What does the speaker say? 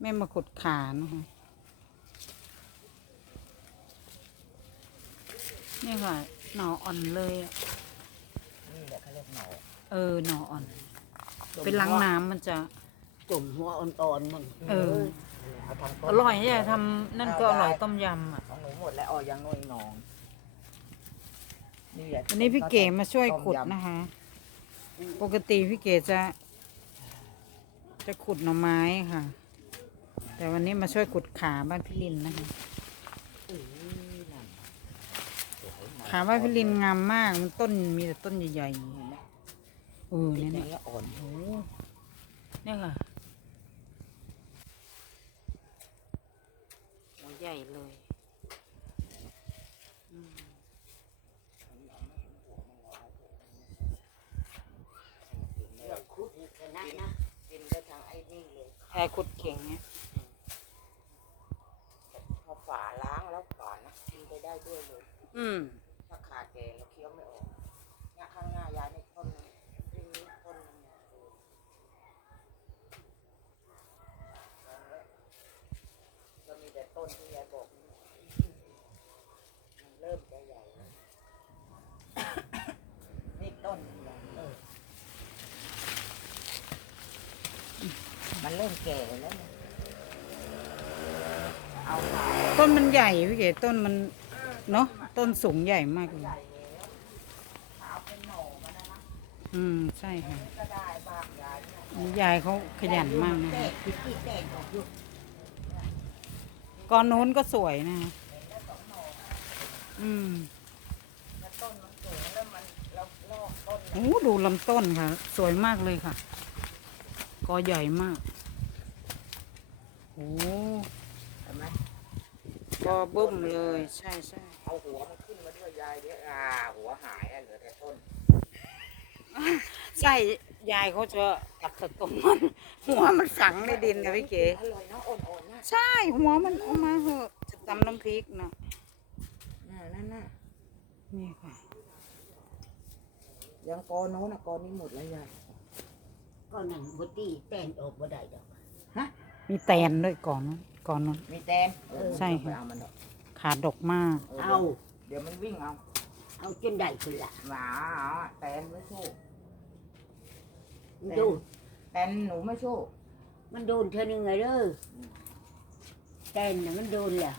แม่มาขุดขานะคะนี่ค่ะ หน่ออ่อนเลยอะนี่แหละเขาเรียกหน่อเออ หน่ออ่อนเป็นล้างน้ำมันจะ จุ่มหัวอ่อนๆมันเออเอาทำต้นอร่อยเนี่ยทำนั่นก็อร่อยต้มยำอะ ของหนูหมดแล้วอ๋อยังน้อยหนองนี่แหละวันนี้พี่เก๋มาช่วยขุดต้มยำนะคะ ปกติพี่เก๋จะ จะขุดหน่อไม้ค่ะ แต่วันนี้มาช่วยขุดขาบ้านพี่ลินนะคะเออนั่นสวยมกขาบ้านพี่ลินงามมาก มันต้นมีแต่ต้นใหญ่เห็นไหมๆเออติดเนี่ยเนื้เนี่ยออ่อนโอ้เนี่ยค่ะหัวใหญ่เลยอืมเรื่องคุดชนะนะกินได้ทางไอ้นี่เลยแพรขุดเข่งเนี่ย พอฝาล้างแล้วฝานะกิน ไปได้ด้วยเลย อืม ถ้าขาแก่แล้วเคี้ยวไม่ออกเนี่ยข้างหน้ายายในต้นนึงริมนี้ต้นนึงเนี่ยเออก็มีแต่ต้นที่ยายบอกนี่มันเริ่มจะใหญ่แล้วนี่ต้นนี่นะเออมันเริ่มแก่แล้วเนี่ยเอาขา ต้นมันใหญ่พี่เก๋ต้นมัน เนาะต้นสูงใหญ่มากเลยอืมใช่ค่ะยายเขาขยันมากนะก้อนโน้นก็สวยนะ อืมโอ้ดูลำต้นค่ะ สวยมากเลยค่ะ กอใหญ่มาก โอ้ อบึ้มเลย ใช่ใช่เอาหัวมันขึ้นมาด้วยยายเดี๋ยวอ่าหัวหายอะเหลือแต่ต้นใช่ยายเขาจะตัดแต่ต้นมันหัวมันฝังในดินค่ะพี่เก๋อร่อยนะอ่อนๆนะใช่หัวมันเอามาเหอะจะตำน้ำพริกนะน่ะนั่นน่ะนี่ค่ะยังกอโน้นนะกอนี้หมดแล้วยายก็นั่นบ่ตีแตนออกบ่ได้ดอกฮะมีแตนด้วยก่อนนั้น ก่อนนั้น มีแตนเออใช่ค่ะไม่เอามันหรอกขาดกมาก เอา เดี๋ยวมันวิ่งเอาเอาจนได้พุ่นละหมาเอาอะแตนไม่สู้มันโดนแตนหนูไม่สู้มันโดนเท่านึงไงเด้อแตนน่ะมันโดนแหละ